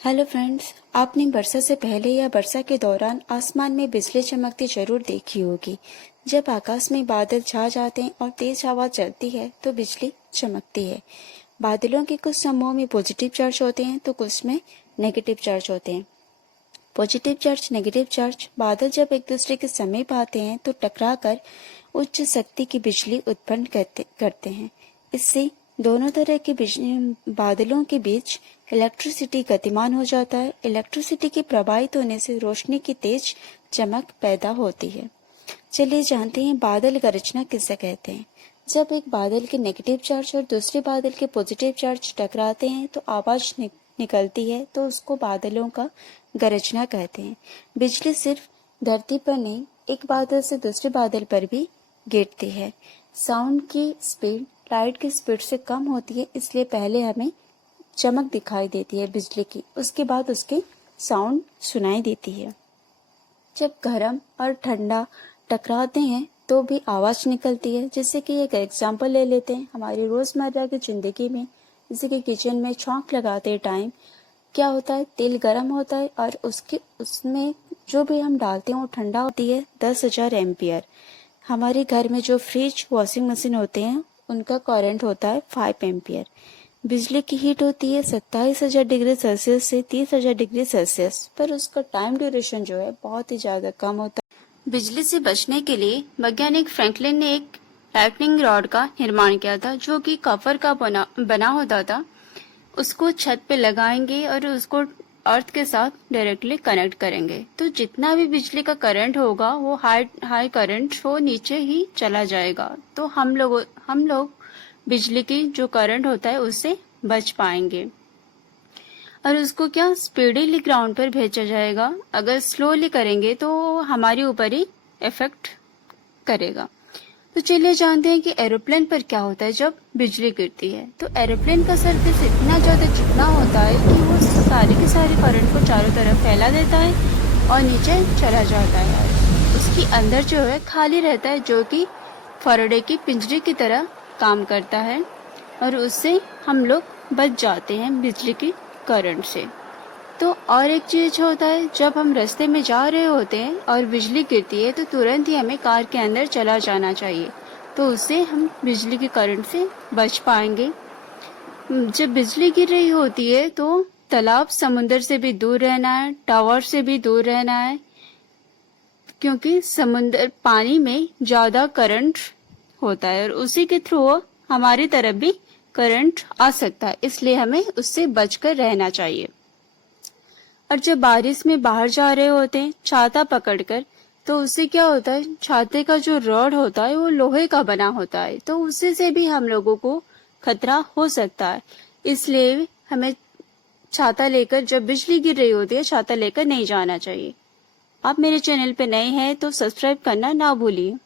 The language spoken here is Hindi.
हेलो फ्रेंड्स, आपने वर्षा से पहले या वर्षा के दौरान आसमान में बिजली चमकती जरूर देखी होगी। जब आकाश में बादल छा जाते हैं और तेज हवा चलती है तो बिजली चमकती है। बादलों के कुछ समूहों में पॉजिटिव चार्ज होते हैं तो कुछ में नेगेटिव चार्ज होते हैं। पॉजिटिव चार्ज, नेगेटिव चार्ज बादल जब एक दूसरे के समीप आते हैं तो टकराकर उच्च शक्ति की बिजली उत्पन्न करते हैं। इससे दोनों तरह के बादलों के बीच इलेक्ट्रिसिटी गतिमान हो जाता है। इलेक्ट्रिसिटी के प्रवाहित होने से रोशनी की तेज चमक पैदा होती है। चलिए जानते हैं बादल गरजना किसे कहते हैं। जब एक बादल के नेगेटिव चार्ज और दूसरे बादल के पॉजिटिव चार्ज टकराते हैं तो आवाज निकलती है, तो उसको बादलों का गरजना कहते हैं। बिजली सिर्फ धरती पर नहीं, एक बादल से दूसरे बादल पर भी गिरती है। साउंड की स्पीड लाइट की स्पीड से कम होती है, इसलिए पहले हमें चमक दिखाई देती है बिजली की, उसके बाद उसके साउंड सुनाई देती है। जब गर्म और ठंडा टकराते हैं तो भी आवाज निकलती है। जैसे कि एक एग्जांपल ले लेते हैं हमारी रोजमर्रा की जिंदगी में। जैसे कि किचन में छौंक लगाते टाइम क्या होता है, तेल गर्म होता है और उसमें जो भी हम डालते हैं वो ठंडा होती है 10,000 एम्पियर। हमारे घर में जो फ्रिज, वॉशिंग मशीन होते हैं उनका करंट होता है 5 एम्पियर। बिजली की हीट होती है 27,000 डिग्री सेल्सियस से 30,000 डिग्री सेल्सियस, पर उसका टाइम ड्यूरेशन जो है बहुत ही ज्यादा कम होता है। बिजली से बचने के लिए वैज्ञानिक फ्रैंकलिन ने एक लाइटनिंग रॉड का निर्माण किया था, जो कि कॉपर का बना होता था। उसको छत पे लगाएंगे और उसको अर्थ के साथ डायरेक्टली कनेक्ट करेंगे, तो जितना भी बिजली का करंट होगा वो हाई करंट वो नीचे ही चला जाएगा। तो हम लोग बिजली की जो करंट होता है उससे बच पाएंगे। और उसको क्या स्पीडीली ग्राउंड पर भेजा जाएगा। अगर स्लोली करेंगे तो हमारे ऊपर ही इफेक्ट करेगा। तो चलिए जानते हैं कि एरोप्लेन पर क्या होता है जब बिजली गिरती है। तो एरोप्लेन का सरफेस इतना ज्यादा चिकना होता है कि वो सारे के सारे करंट को चारों तरफ फैला देता है और नीचे चला जाता है। उसके अंदर जो है खाली रहता है, जो कि फैराडे की पिंजरे की तरह काम करता है और उससे हम लोग बच जाते हैं बिजली की करंट से। तो और एक चीज होता है, जब हम रास्ते में जा रहे होते हैं और बिजली गिरती है तो तुरंत ही हमें कार के अंदर चला जाना चाहिए, तो उससे हम बिजली के करंट से बच पाएंगे। जब बिजली गिर रही होती है तो तालाब, समुद्र से भी दूर रहना है, टावर से भी दूर रहना है, क्योंकि समुद्र पानी में ज्यादा करंट होता है और उसी के थ्रू हमारी तरफ भी करंट आ सकता है, इसलिए हमें उससे बचकर रहना चाहिए। और जब बारिश में बाहर जा रहे होते हैं छाता पकड़कर, तो उससे क्या होता है, छाते का जो रॉड होता है वो लोहे का बना होता है, तो उससे से भी हम लोगों को खतरा हो सकता है। इसलिए हमें छाता लेकर, जब बिजली गिर रही होती है, छाता लेकर नहीं जाना चाहिए। आप मेरे चैनल पे नए हैं तो सब्सक्राइब करना ना भूलिए।